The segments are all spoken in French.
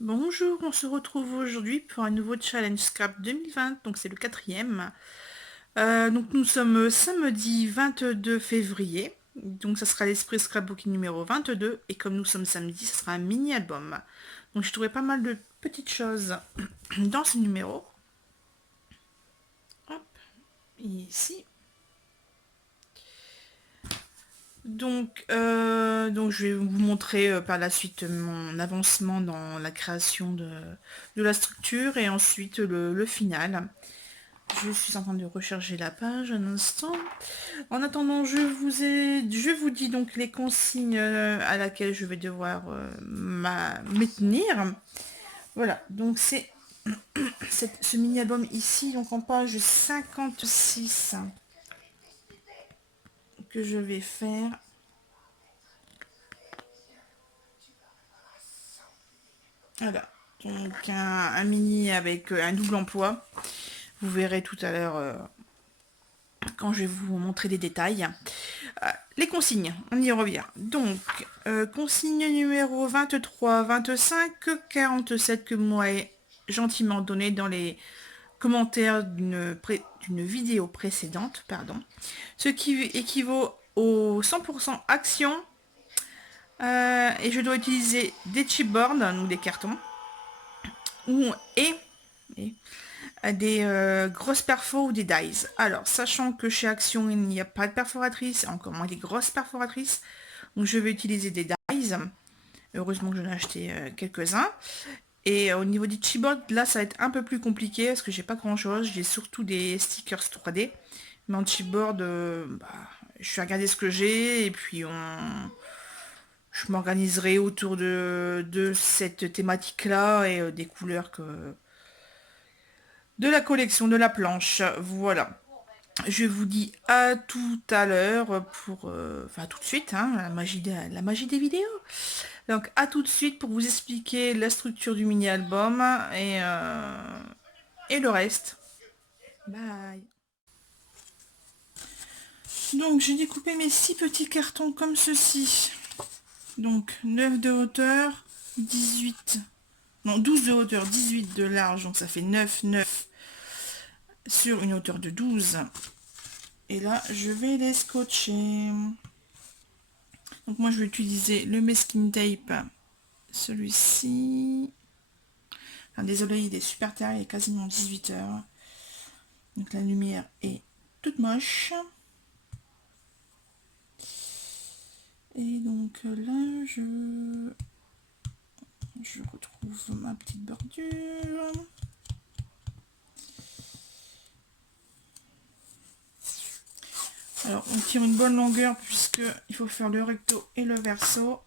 Bonjour, on se retrouve aujourd'hui pour un nouveau challenge Scrap 2020, donc c'est le quatrième. Donc nous sommes samedi 22 février, donc ça sera l'esprit scrapbooking numéro 22, et comme nous sommes samedi, ça sera un mini-album. Donc j'ai trouvé pas mal de petites choses dans ce numéro. Hop, ici. Donc je vais vous montrer par la suite mon avancement dans la création de la structure et ensuite le final. Je suis en train de recharger la page un instant. En attendant, je vous dis donc les consignes à laquelle je vais devoir m'y tenir. Voilà, donc c'est ce mini-album ici, donc en page 56 que je vais faire. Voilà, donc un mini avec un double emploi. Vous verrez tout à l'heure quand je vais vous montrer les détails. Les consignes, on y revient. Donc, consigne numéro 23, 25, 47 que moi ai gentiment donné dans les commentaires d'une vidéo précédente, pardon. Ce qui équivaut au 100% action. Et je dois utiliser des chipboards, donc des cartons, et des grosses perfos ou des dies. Alors, sachant que chez Action, il n'y a pas de perforatrice, encore moins des grosses perforatrices, donc je vais utiliser des dies. Heureusement que j'en ai acheté quelques-uns. Et au niveau du chipboard, là, ça va être un peu plus compliqué parce que j'ai pas grand-chose. J'ai surtout des stickers 3D. Mais en chipboard, je vais regarder ce que j'ai et puis je m'organiserai autour de cette thématique-là et des couleurs de la collection, de la planche. Voilà. Je vous dis à tout à l'heure pour... enfin, tout de suite, hein, la magie des vidéos. Donc, à tout de suite pour vous expliquer la structure du mini-album et le reste. Bye. Donc, j'ai découpé mes 6 petits cartons comme ceci. Donc, 9 de hauteur, 18... Non, 12 de hauteur, 18 de large. Donc, ça fait 9, 9 sur une hauteur de 12. Et là, je vais les scotcher. Donc moi, je vais utiliser le masking tape, celui-ci. Enfin, désolé, il est super tard, il est quasiment 18 heures. Donc la lumière est toute moche. Et donc là, je retrouve ma petite bordure. Alors, on tire une bonne longueur puisque il faut faire le recto et le verso.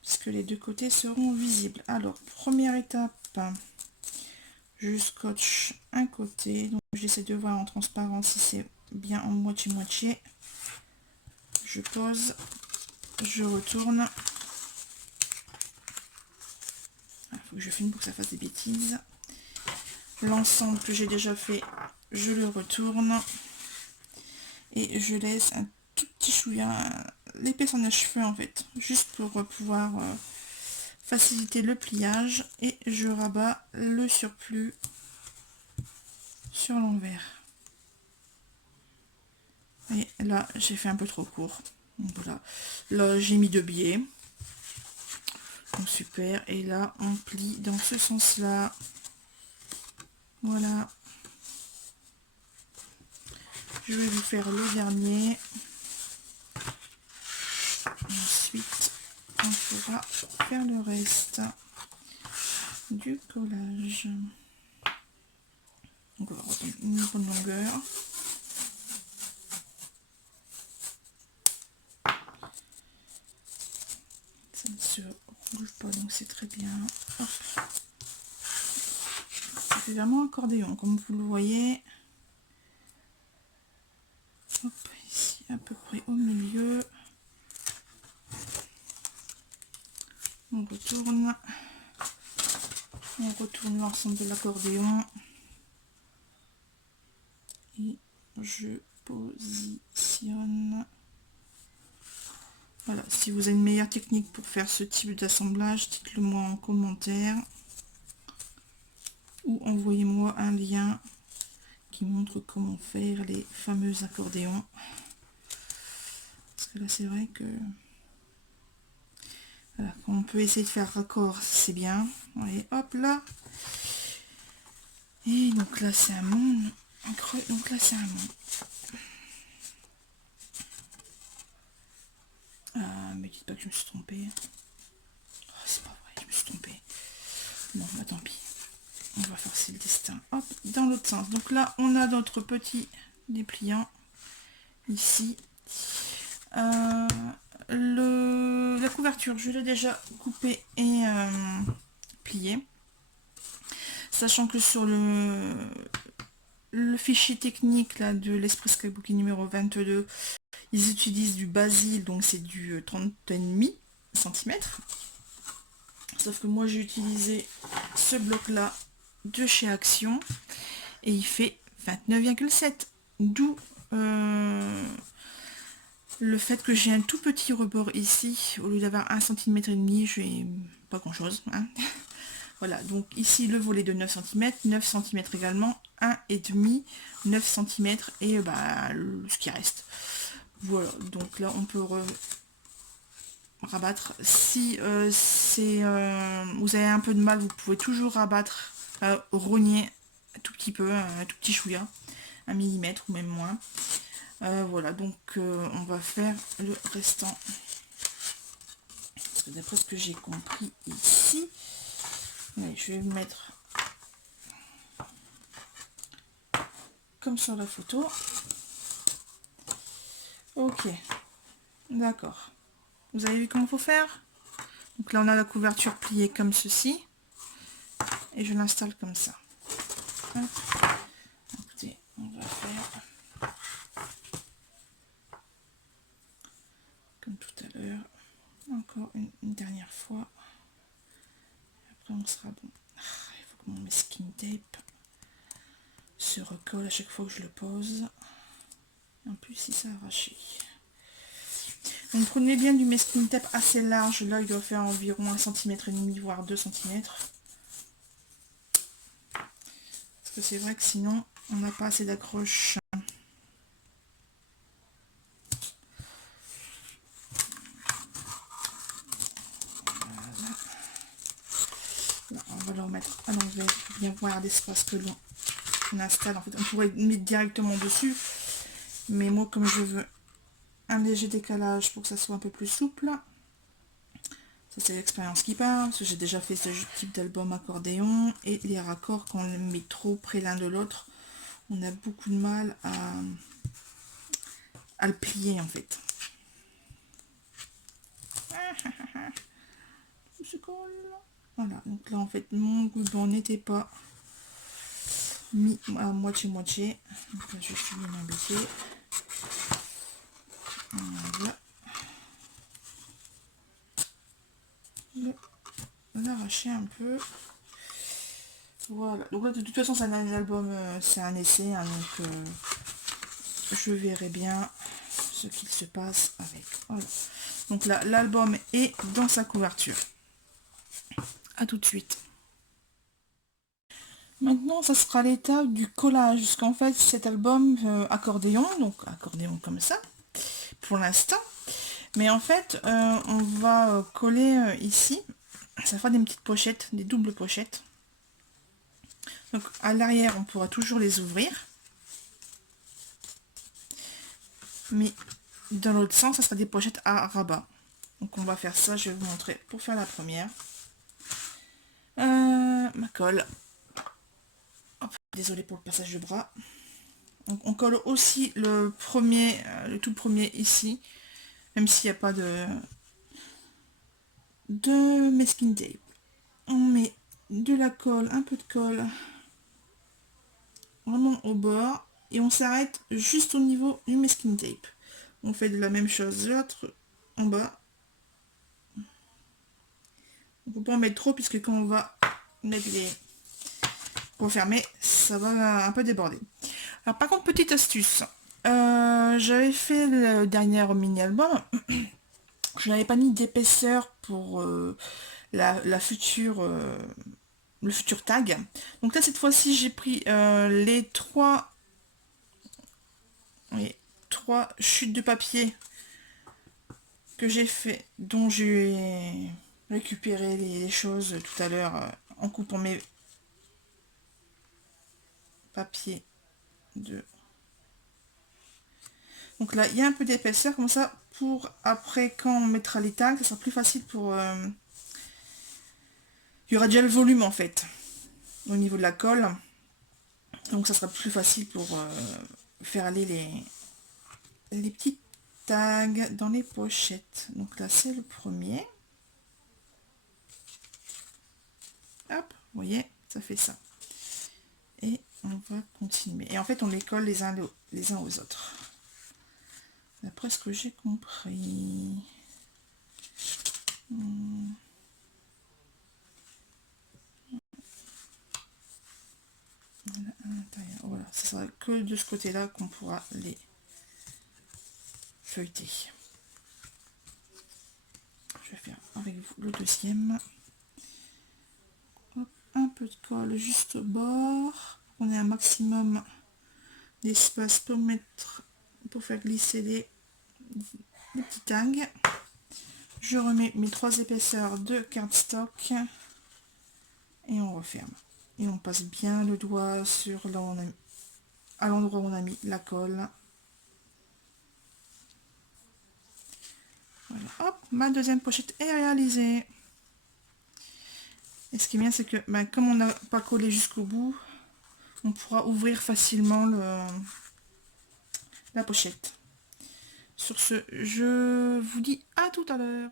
Puisque les deux côtés seront visibles. Alors, première étape, je scotche un côté. Donc, j'essaie de voir en transparence si c'est bien en moitié-moitié. Je pose, je retourne. Il faut que je filme pour que ça fasse des bêtises. L'ensemble que j'ai déjà fait, je le retourne. Et je laisse un tout petit chouïa, l'épaisseur d'un cheveu en fait, juste pour pouvoir faciliter le pliage. Et je rabats le surplus sur l'envers. Et là, j'ai fait un peu trop court. Donc voilà. Là, j'ai mis 2 biais. Donc super. Et là, on plie dans ce sens-là. Voilà. Je vais vous faire le dernier. Ensuite, on pourra faire le reste du collage. Donc on va reprendre une bonne longueur. Ça ne se roule pas, donc c'est très bien. Hop. Ça fait vraiment accordéon, comme vous le voyez. Hop, ici à peu près au milieu. On retourne l'ensemble de l'accordéon. Et je positionne Voilà, si vous avez une meilleure technique pour faire ce type d'assemblage, dites-le moi en commentaire. Ou envoyez-moi un lien qui montre comment faire les fameux accordéons. Parce que là, c'est vrai que... Voilà, quand on peut essayer de faire raccord, c'est bien. Allez, hop là. Et donc là, c'est un monde. Un creux, donc là, c'est un monde. Ah, mais dites pas que je me suis trompée. Oh, c'est pas vrai, je me suis trompée. Bon, bah tant pis. On va forcer le destin. Hop, dans l'autre sens. Donc là, on a notre petit dépliant. Ici. La couverture, je l'ai déjà coupée et pliée. Sachant que sur le fichier technique là, de l'Express Scrapbooking numéro 22, ils utilisent du basil, donc c'est du 30,5 cm. Sauf que moi j'ai utilisé ce bloc là de chez Action et il fait 29,7. D'où le fait que j'ai un tout petit rebord ici, au lieu d'avoir 1,5 cm, j'ai pas grand chose. Hein. Voilà, donc ici le volet de 9 cm, 9 cm également, 1,5, 9 cm et bah, ce qui reste. Voilà, donc là on peut rabattre. Si vous avez un peu de mal, vous pouvez toujours rabattre, rogner un tout petit peu, un tout petit chouïa, 1 mm ou même moins. Voilà, donc on va faire le restant. Parce que d'après ce que j'ai compris ici, allez, je vais mettre comme sur la photo. Ok, d'accord. Vous avez vu comment il faut faire? Donc là on a la couverture pliée comme ceci. Et je l'installe comme ça. Hop. Écoutez, on va faire comme tout à l'heure. Encore une dernière fois. Après on sera bon. Il faut que mon masking tape se recolle à chaque fois que je le pose. En plus il s'est arraché. Donc prenez bien du masking tape assez large. Là il doit faire environ 1,5 cm voire 2 cm. Parce que c'est vrai que sinon on n'a pas assez d'accroche. Là, on va le remettre à l'envers pour bien voir l'espace que l'on installe. En fait, on pourrait mettre directement dessus. Mais moi, comme je veux un léger décalage pour que ça soit un peu plus souple, ça c'est l'expérience qui parle, parce que j'ai déjà fait ce type d'album accordéon, et les raccords, quand on les met trop près l'un de l'autre, on a beaucoup de mal à le plier en fait. Voilà, donc là en fait mon goudron n'était pas mis à moitié. Donc là je suis bien embêtée. Voilà. L'arracher un peu. Voilà, donc là de toute façon c'est un album, c'est un essai, hein, donc je verrai bien ce qu'il se passe avec. Voilà. Donc là l'album est dans sa couverture. À tout de suite. Maintenant ça sera l'étape du collage, parce qu'en fait cet album accordéon, donc accordéon comme ça pour l'instant, mais en fait on va coller ici, ça fera des petites pochettes, des doubles pochettes. Donc à l'arrière, on pourra toujours les ouvrir. Mais dans l'autre sens, ça sera des pochettes à rabat. Donc on va faire ça, je vais vous montrer pour faire la première. Ma colle. Hop, désolé pour le passage de bras. Donc on colle aussi le premier, le tout premier ici. Même s'il n'y a pas de masking tape. On met de la colle, un peu de colle. Vraiment au bord. Et on s'arrête juste au niveau du masking tape. On fait de la même chose l'autre en bas. On ne peut pas en mettre trop puisque quand on va mettre les refermer, ça va un peu déborder. Alors par contre, petite astuce. J'avais fait le dernier mini album Je n'avais pas mis d'épaisseur pour la future, le futur tag. Donc là, cette fois-ci, j'ai pris les oui, trois chutes de papier que j'ai fait, dont j'ai récupéré les choses tout à l'heure en coupant mes papiers de... Donc là, il y a un peu d'épaisseur, comme ça, pour après, quand on mettra les tags, ça sera plus facile pour... il y aura déjà le volume, en fait, au niveau de la colle. Donc ça sera plus facile pour faire aller les petits tags dans les pochettes. Donc là, c'est le premier. Hop, vous voyez, ça fait ça. Et on va continuer. Et en fait, on les colle les uns aux autres. D'après ce que j'ai compris. Voilà, à l'intérieur. Voilà, ce sera que de ce côté-là qu'on pourra les feuilleter. Je vais faire avec vous le deuxième. Hop, un peu de colle juste au bord. On ait un maximum d'espace pour faire glisser les petits tags. Je remets mes 3 épaisseurs de cardstock et on referme. Et on passe bien le doigt sur là où on a, à l'endroit où on a mis la colle. Voilà, hop, ma deuxième pochette est réalisée. Et ce qui est bien, c'est que comme on n'a pas collé jusqu'au bout, on pourra ouvrir facilement la pochette. Sur ce, je vous dis à tout à l'heure.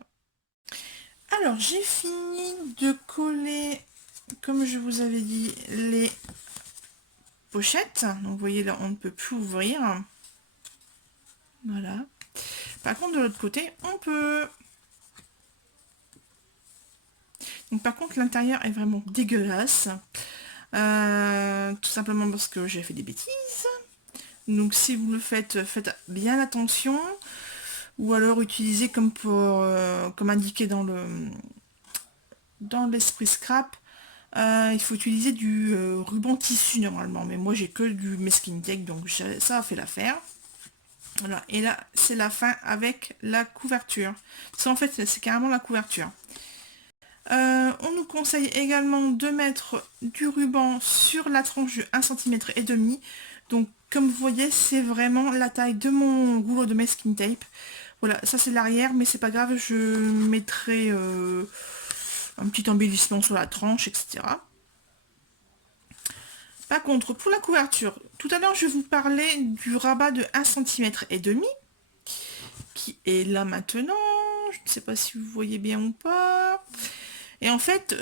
Alors, j'ai fini de coller, comme je vous avais dit, les pochettes. Donc, vous voyez, là, on ne peut plus ouvrir. Voilà. Par contre, de l'autre côté, on peut. Donc, par contre, l'intérieur est vraiment dégueulasse. Tout simplement parce que j'ai fait des bêtises. Donc, si vous le faites, faites bien attention. Ou alors utilisez comme indiqué dans l'esprit scrap. Il faut utiliser du ruban tissu normalement, mais moi j'ai que du Meskin Tape, donc ça a fait l'affaire. Voilà, et là c'est la fin avec la couverture. Ça en fait c'est carrément la couverture. On nous conseille également de mettre du ruban sur la tranche de 1,5 cm. Donc comme vous voyez, c'est vraiment la taille de mon rouleau de Meskin Tape. Voilà, ça c'est l'arrière, mais c'est pas grave, je mettrai un petit embellissement sur la tranche, etc. Par contre, pour la couverture, tout à l'heure je vous parlais du rabat de 1,5 cm, qui est là maintenant. Je ne sais pas si vous voyez bien ou pas. Et en fait,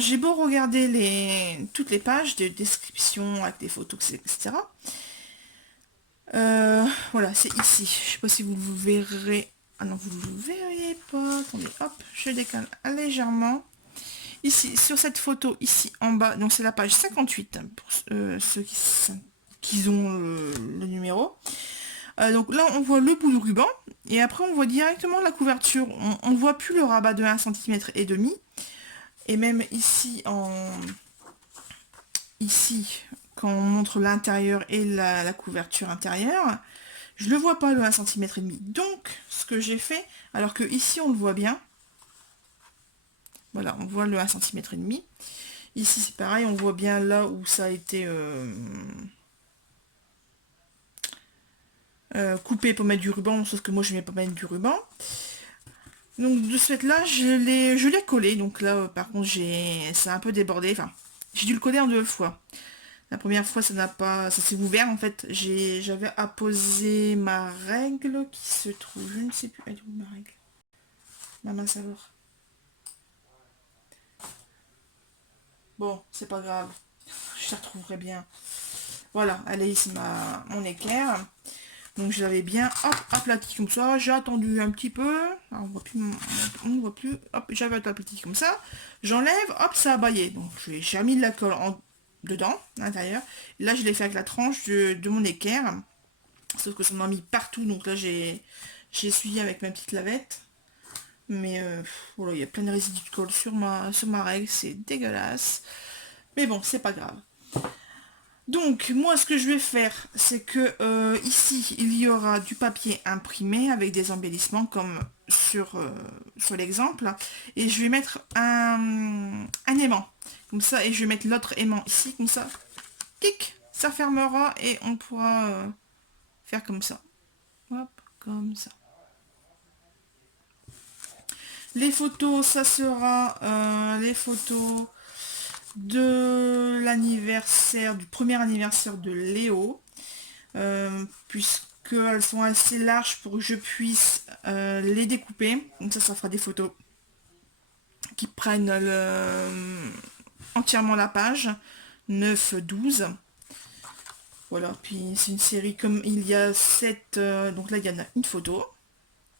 j'ai beau regarder toutes les pages de description avec des photos, etc. Voilà, c'est ici. Je sais pas si vous le verrez. Ah non, vous ne le verriez pas. Attendez, hop, je décale légèrement. Ici, sur cette photo, ici en bas, donc c'est la page 58, pour ceux qui ont le numéro. Donc là, on voit le bout du ruban, et après on voit directement la couverture. On ne voit plus le rabat de 1,5 cm. Et même ici, ici, quand on montre l'intérieur et la couverture intérieure, je le vois pas le 1,5 cm. Donc, ce que j'ai fait, alors que ici on le voit bien, voilà, on voit le 1,5 cm. Ici c'est pareil, on voit bien là où ça a été coupé pour mettre du ruban, sauf que moi je ne vais pas mettre du ruban. Donc de ce fait là, je l'ai collé. Donc là par contre ça a un peu débordé. Enfin, j'ai dû le coller en 2 fois. La première fois ça s'est ouvert en fait. J'avais apposé ma règle qui se trouve, je ne sais plus, elle est où ma règle? Ma mince alors. Bon, c'est pas grave. Je la retrouverai bien. Voilà, elle est ici mon équerre. Donc je l'avais bien aplati comme ça. J'ai attendu un petit peu. Alors, on voit plus. Hop, j'avais aplati comme ça. J'enlève, hop, ça a baillé. Donc j'ai mis de la colle dedans, à l'intérieur. Là, je l'ai fait avec la tranche de mon équerre. Sauf que ça m'a mis partout. Donc là, j'ai essuyé avec ma petite lavette. Mais voilà, il y a plein de résidus de colle sur ma règle, c'est dégueulasse. Mais bon, c'est pas grave. Donc, moi, ce que je vais faire, c'est que ici, il y aura du papier imprimé avec des embellissements comme sur l'exemple. Et je vais mettre un aimant. Comme ça, et je vais mettre l'autre aimant ici, comme ça. Clic, ça fermera et on pourra faire comme ça. Hop, comme ça. Les photos, ça sera les photos de l'anniversaire, du premier anniversaire de Léo, puisqu'elles sont assez larges pour que je puisse les découper. Donc ça fera des photos qui prennent entièrement la page, 9, 12. Voilà, puis c'est une série comme il y a 7, donc là il y en a une photo.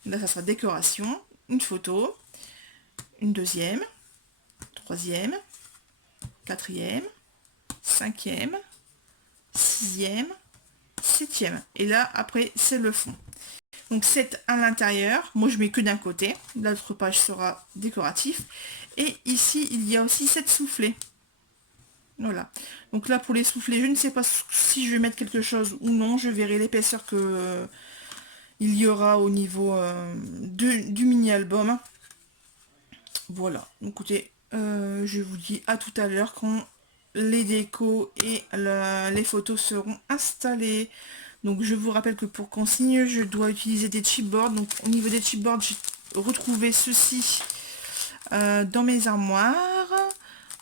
Là ça sera décoration, une photo, une deuxième, troisième, quatrième, cinquième, sixième, septième. Et là, après, c'est le fond. Donc 7 à l'intérieur. Moi, je mets que d'un côté. L'autre page sera décoratif. Et ici, il y a aussi 7 soufflets. Voilà. Donc là, pour les soufflets, je ne sais pas si je vais mettre quelque chose ou non. Je verrai l'épaisseur que il y aura au niveau du mini-album. Voilà. Donc, écoutez, je vous dis à tout à l'heure quand les décos et les photos seront installées. Donc je vous rappelle que pour consigne, je dois utiliser des chipboards. Donc au niveau des chipboards, j'ai retrouvé ceci dans mes armoires.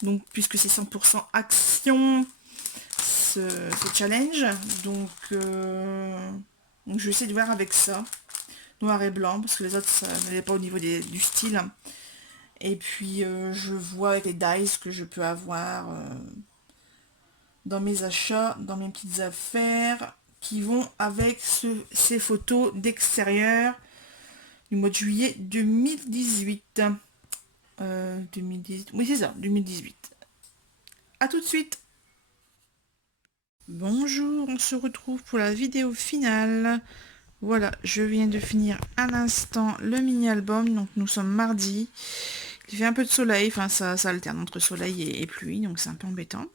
Donc puisque c'est 100% action, ce challenge. Donc je vais essayer de voir avec ça. Noir et blanc, parce que les autres, ça n'allait pas au niveau du style. Et puis je vois avec les dies que je peux avoir dans mes achats, dans mes petites affaires qui vont avec ces photos d'extérieur du mois de juillet 2018. 2018. Oui, c'est ça, 2018. À tout de suite. Bonjour, on se retrouve pour la vidéo finale. Voilà, je viens de finir à l'instant le mini-album. Donc nous sommes mardi. Il fait un peu de soleil, enfin ça alterne entre soleil et pluie, donc c'est un peu embêtant.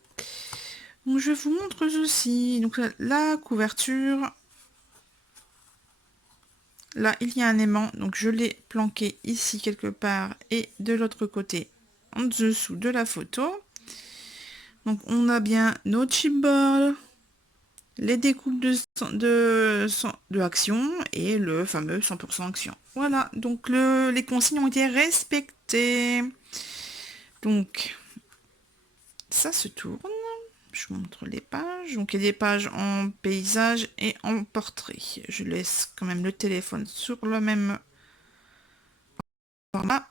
Donc je vous montre ceci. Donc la couverture. Là, il y a un aimant, donc je l'ai planqué ici quelque part et de l'autre côté, en dessous de la photo. Donc on a bien nos chipboards, les découpes de action et le fameux 100% action. Voilà, donc les consignes ont été respectées. Donc, ça se tourne. Je vous montre les pages. Donc il y a des pages en paysage et en portrait. Je laisse quand même le téléphone sur le même format.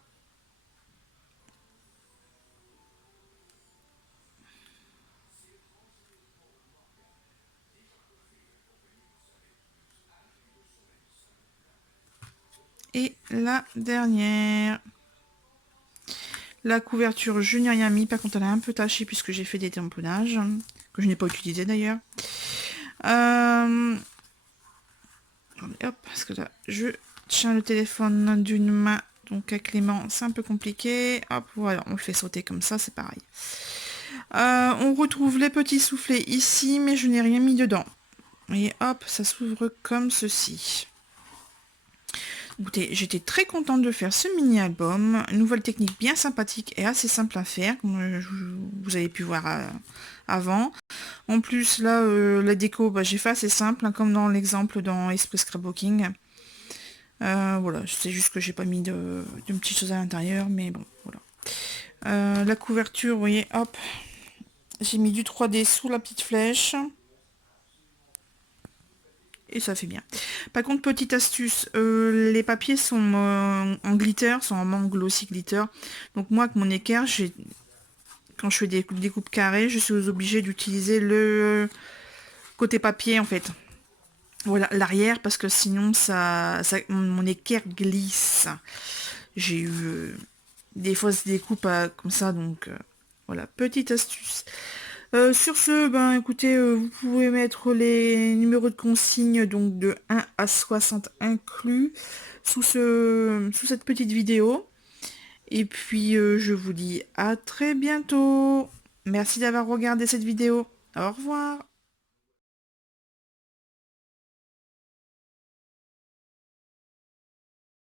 Et la dernière. La couverture, je n'ai rien mis. Par contre, elle est un peu tachée puisque j'ai fait des tamponnages. Que je n'ai pas utilisé d'ailleurs. Hop, parce que là, je tiens le téléphone d'une main. Donc avec les mains, c'est un peu compliqué. Hop, voilà, on le fait sauter comme ça, c'est pareil. On retrouve les petits soufflets ici, mais je n'ai rien mis dedans. Et hop, ça s'ouvre comme ceci. Écoutez, j'étais très contente de faire ce mini-album. Une nouvelle technique bien sympathique et assez simple à faire, comme vous avez pu voir avant. En plus, là, la déco, bah, j'ai fait assez simple, hein, comme dans l'exemple dans Esprit Scrapbooking. Voilà, c'est juste que j'ai pas mis de petites choses à l'intérieur, mais bon, voilà. La couverture, vous voyez, hop, j'ai mis du 3D sous la petite flèche. Et ça fait bien. Par contre, petite astuce, les papiers sont en glitter, sont en mangle aussi glitter. Donc moi, avec mon équerre, quand je fais des découpes carrées, je suis obligée d'utiliser le côté papier en fait. Voilà, l'arrière, parce que sinon mon équerre glisse. J'ai eu des fausses découpes comme ça, donc voilà, petite astuce. Sur ce, ben écoutez, vous pouvez mettre les numéros de consigne donc de 1 à 60 inclus sous cette petite vidéo. Et puis je vous dis à très bientôt. Merci d'avoir regardé cette vidéo. Au revoir.